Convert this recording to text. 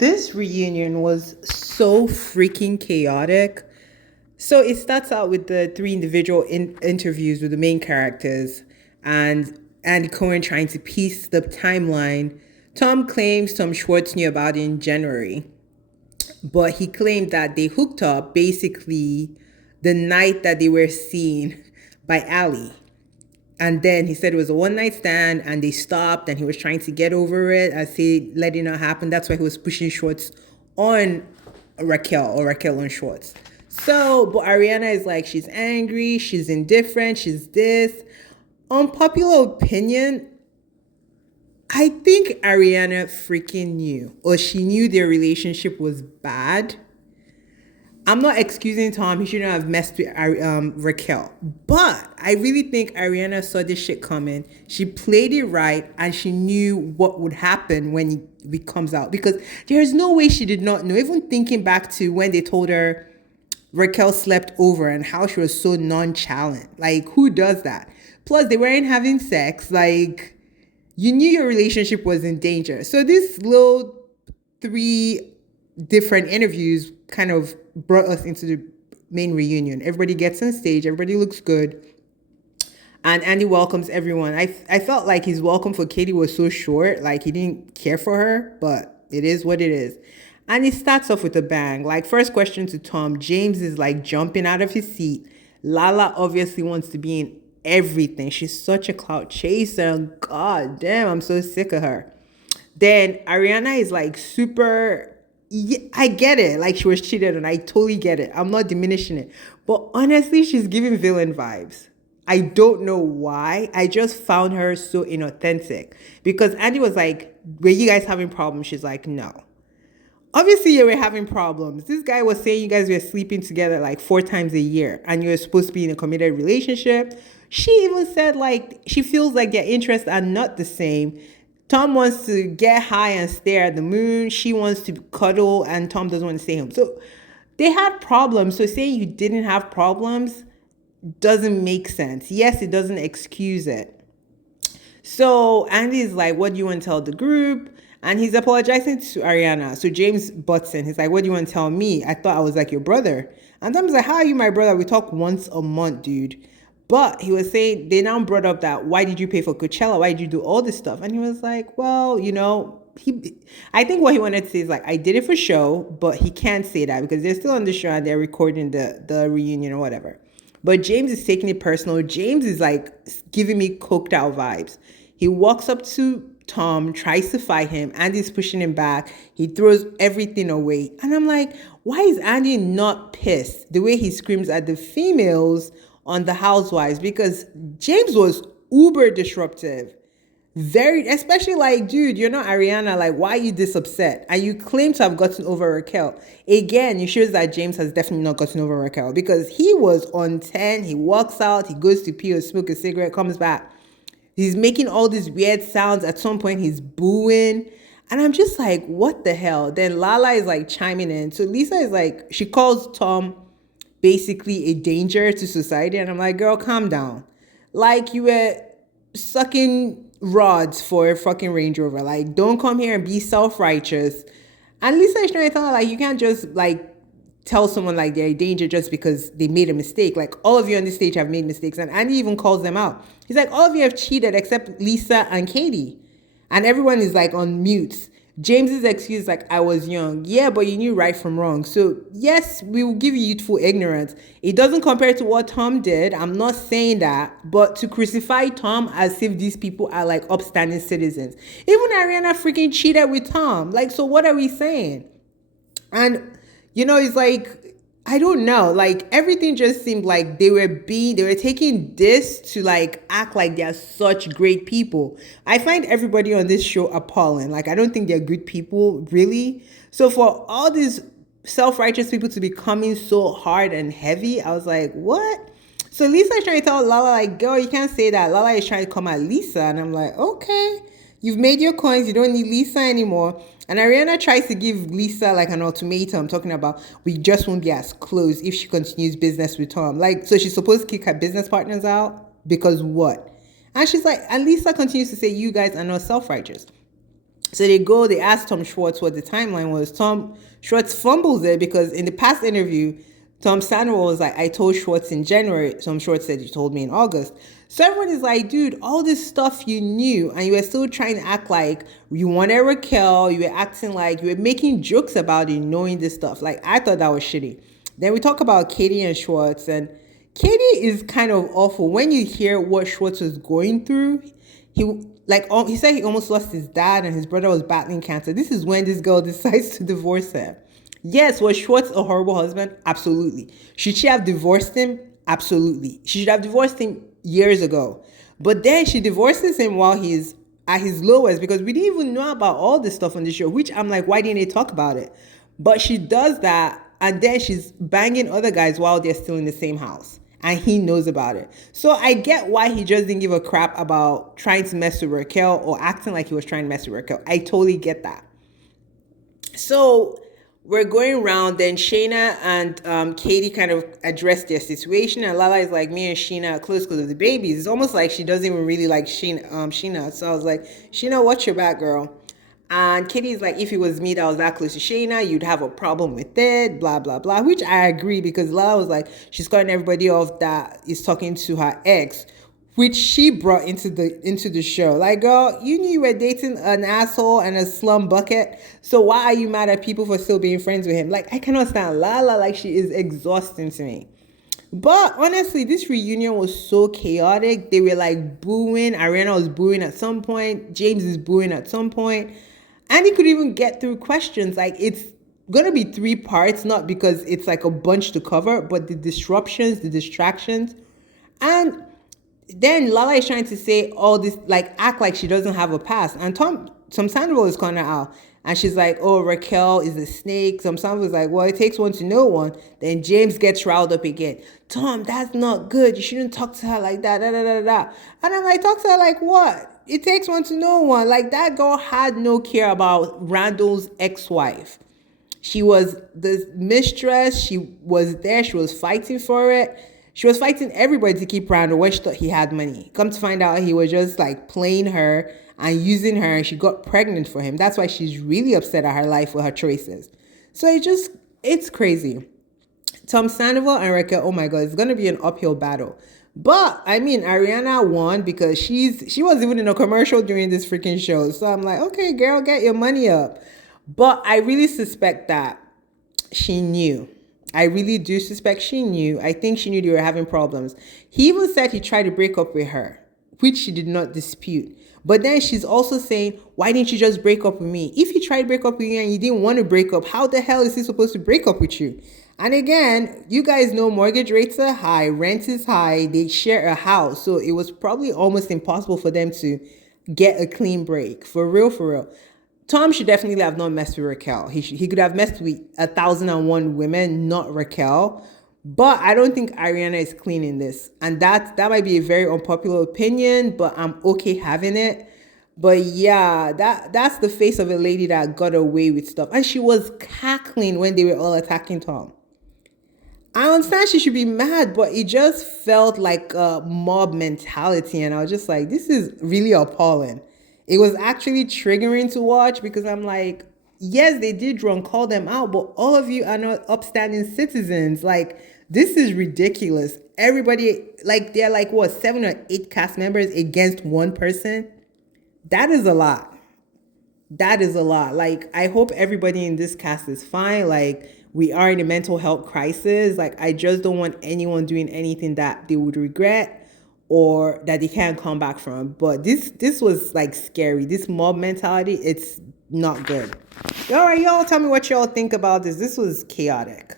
This reunion was so freaking chaotic. So it starts out with the three individual interviews with the main characters and Andy Cohen trying to piece the timeline. Tom claims Tom Schwartz knew about it in January, but he claimed that they hooked up basically the night that they were seen by Ali. And then he said it was a one night stand and they stopped and he was trying to get over it and say, let it not happen. That's why he was pushing Schwartz on Raquel or Raquel on Schwartz. So, but Ariana is like, she's angry, she's indifferent, she's this. Unpopular opinion, I think Ariana freaking knew, or she knew their relationship was bad. I'm not excusing Tom. He shouldn't have messed with Raquel. But I really think Ariana saw this shit coming. She played it right and she knew what would happen when it comes out. Because there's no way she did not know. Even thinking back to when they told her Raquel slept over and how she was so nonchalant. Like, who does that? Plus, they weren't having sex. Like, you knew your relationship was in danger. So this little three different interviews kind of brought us into the main reunion. Everybody gets on stage, everybody looks good, and Andy welcomes everyone. I felt like his welcome for Katie was so short, like he didn't care for her, but it is what it is. And he starts off with a bang. Like, first question to Tom, James is like jumping out of his seat. Lala obviously wants to be in everything. She's such a clout chaser. God damn, I'm so sick of her. Then Ariana is like super, yeah, I get it. Like, she was cheated on. I totally get it. I'm not diminishing it. But honestly, she's giving villain vibes. I don't know why. I just found her so inauthentic. Because Andy was like, were you guys having problems? She's like, no. Obviously, you were having problems. This guy was saying you guys were sleeping together like 4 times a year and you were supposed to be in a committed relationship. She even said like she feels like their interests are not the same. Tom wants to get high and stare at the moon. She wants to cuddle and Tom doesn't want to stay home. So they had problems. So saying you didn't have problems doesn't make sense. Yes, it doesn't excuse it. So Andy's like, what do you want to tell the group? And he's apologizing to Ariana. So James butts in. He's like, what do you want to tell me? I thought I was like your brother. And Tom's like, how are you my brother? We talk once a month, dude. But he was saying, they now brought up that, why did you pay for Coachella? Why did you do all this stuff? And he was like, well, I think what he wanted to say is like, I did it for show, but he can't say that because they're still on the show and they're recording the reunion or whatever. But James is taking it personal. James is like giving me coked out vibes. He walks up to Tom, tries to fight him. Andy's pushing him back. He throws everything away. And I'm like, why is Andy not pissed the way he screams at the females on the housewives? Because James was uber disruptive. Very, especially like, dude, you're not Ariana. Like, why are you this upset? And you claim to have gotten over Raquel. Again, it shows that James has definitely not gotten over Raquel because he was on 10. He walks out, he goes to pee or smoke a cigarette, comes back. He's making all these weird sounds. At some point, he's booing. And I'm just like, what the hell? Then Lala is like chiming in. So Lisa is like, she calls Tom basically a danger to society. And I'm like, girl, calm down. Like, you were sucking rods for a fucking Range Rover. Like, don't come here and be self-righteous. And Lisa is trying to tell her, like, you can't just, like, tell someone, like, they're a danger just because they made a mistake. Like, all of you on this stage have made mistakes. And Andy even calls them out. He's like, all of you have cheated except Lisa and Katie. And everyone is, like, on mute. James's excuse is like, I was young. Yeah, but you knew right from wrong. So, yes, we will give you youthful ignorance. It doesn't compare to what Tom did. I'm not saying that. But to crucify Tom as if these people are like upstanding citizens. Even Ariana freaking cheated with Tom. Like, so what are we saying? And, it's like, I don't know. Like, everything just seemed like they were taking this to like act like they're such great people. I find everybody on this show appalling. Like, I don't think they're good people, really. So for all these self-righteous people to be coming so hard and heavy, I was like, what? So Lisa is trying to tell Lala, like, girl, you can't say that. Lala is trying to come at Lisa. And I'm like, okay, you've made your coins. You don't need Lisa anymore. And Ariana tries to give Lisa like an ultimatum talking about we just won't be as close if she continues business with Tom. Like, so she's supposed to kick her business partners out because what? And she's like, and Lisa continues to say, you guys are not self-righteous. So they ask Tom Schwartz what the timeline was. Tom Schwartz fumbles it because in the past interview, Tom Sandoval was like, I told Schwartz in January. Tom Schwartz said, you told me in August. So everyone is like, dude, all this stuff you knew, and you were still trying to act like you wanted Raquel. You were acting like you were making jokes about it, knowing this stuff. Like, I thought that was shitty. Then we talk about Katie and Schwartz, and Katie is kind of awful. When you hear what Schwartz was going through, he said he almost lost his dad and his brother was battling cancer. This is when this girl decides to divorce him. Yes, was Schwartz a horrible husband? Absolutely. Should she have divorced him? Absolutely. She should have divorced him years ago. But then she divorces him while he's at his lowest because we didn't even know about all this stuff on the show, which I'm like, why didn't they talk about it? But she does that, and then she's banging other guys while they're still in the same house. And he knows about it. So I get why he just didn't give a crap about trying to mess with Raquel or acting like he was trying to mess with Raquel. I totally get that. So we're going around. Then Shayna and Katie kind of address their situation. And Lala is like, me and Sheena are close because of the babies. It's almost like she doesn't even really like Sheena. So I was like, Sheena, watch your back, girl. And Kitty's like, if it was me that was that close to Shayna, you'd have a problem with it, blah, blah, blah, which I agree because Lala was like, she's cutting everybody off that is talking to her ex, which she brought into the show. Like, girl, you knew you were dating an asshole and a slum bucket, so why are you mad at people for still being friends with him? Like, I cannot stand Lala. Like, she is exhausting to me. But honestly, this reunion was so chaotic. They were like booing. Ariana was booing at some point. James is booing at some point. And he could even get through questions. Like, it's going to be 3 parts, not because it's like a bunch to cover, but the disruptions, the distractions. And then Lala is trying to say all this, like, act like she doesn't have a past. And Tom Sandoval is calling her out. And she's like, oh, Raquel is a snake. Tom Sandoval is like, well, it takes one to know one. Then James gets riled up again. Tom, that's not good. You shouldn't talk to her like that. Da, da, da, da. And I'm like, talk to her like what? It takes one to know one. Like, that girl had no care about Randall's ex-wife. She was the mistress. She was there. She was fighting for it. She was fighting everybody to keep Randall when she thought he had money. Come to find out, he was just like playing her and using her, and she got pregnant for him. That's why she's really upset at her life with her choices. So it's crazy. Tom Sandoval and Raquel, oh my God, it's going to be an uphill battle. But, I mean, Ariana won because she was even in a commercial during this freaking show. So I'm like, okay, girl, get your money up. But I really suspect that she knew. I really do suspect she knew. I think she knew they were having problems. He even said he tried to break up with her, which she did not dispute. But then she's also saying, why didn't you just break up with me? If he tried to break up with you and you didn't want to break up, how the hell is he supposed to break up with you? And again, you guys know mortgage rates are high, rent is high, they share a house. So it was probably almost impossible for them to get a clean break. For real. Tom should definitely have not messed with Raquel. He could have messed with 1,001 women, not Raquel. But I don't think Ariana is clean in this. And that might be a very unpopular opinion, but I'm okay having it. But yeah, that's the face of a lady that got away with stuff. And she was cackling when they were all attacking Tom. I understand she should be mad, but it just felt like a mob mentality. And I was just like, this is really appalling. It was actually triggering to watch because I'm like, yes, they did drunk call them out, but all of you are not upstanding citizens. Like, this is ridiculous. Everybody, like, they're like, what, 7 or 8 cast members against one person? That is a lot. That is a lot. Like, I hope everybody in this cast is fine. Like, we are in a mental health crisis. Like, I just don't want anyone doing anything that they would regret or that they can't come back from. But this was like scary. This mob mentality, it's not good. All right, y'all, tell me what y'all think about this. This was chaotic.